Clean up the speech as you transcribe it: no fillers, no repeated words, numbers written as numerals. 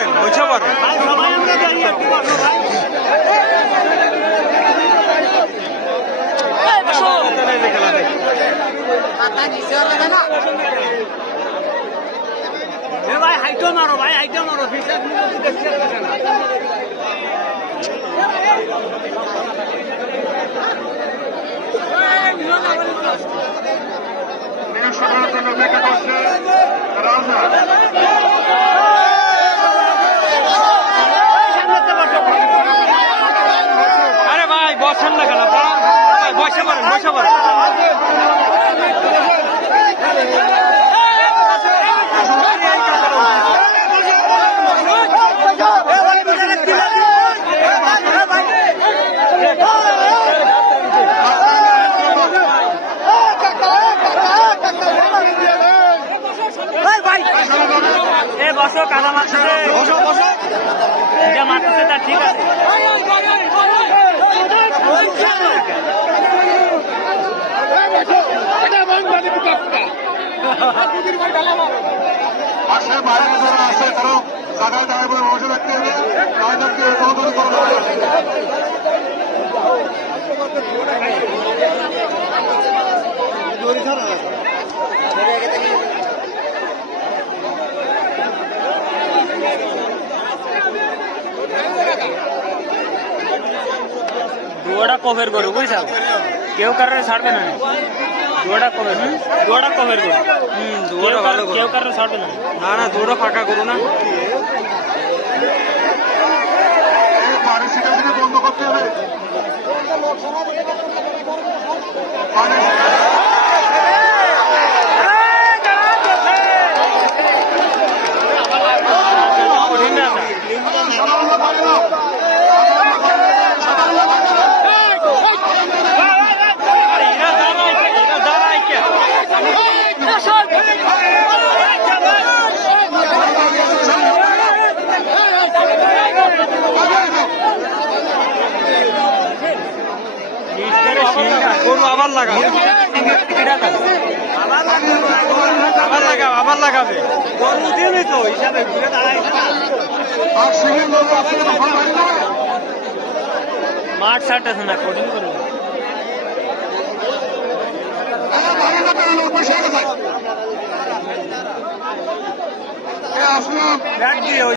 পারেন বসে পারেন। ভাই হাইটো মারো ভাই হাইটো মারো আরে ভাই বসেন না কেন বসে পারেন বসে পারেন। বসো কাদা মারতেছে যা মারতেছে তা ঠিক আছে। পাশে বাইরে যারা আছে তারাও জায়গায় দাঁড়িয়ে বলে বসে থাকতে হবে, তাদেরকে তহতরি করা হবে। দুয়াটা কভের করো বুঝছো, কেউ কারণে ছাড়বে না। দুয়াটা কভের করো কেউ কারণে ছাড়বে না। না না দুটো ফাঁকা করো না। পানি সেখানে বন্ধ করতে হবে। আবার লাগাবে আবার লাগাবে গরম দিয়ে তো হিসাবে ঘুরে দাঁড়াইছে। মাঠ ছাড়তেছে না কঠিন করবে। আসলাম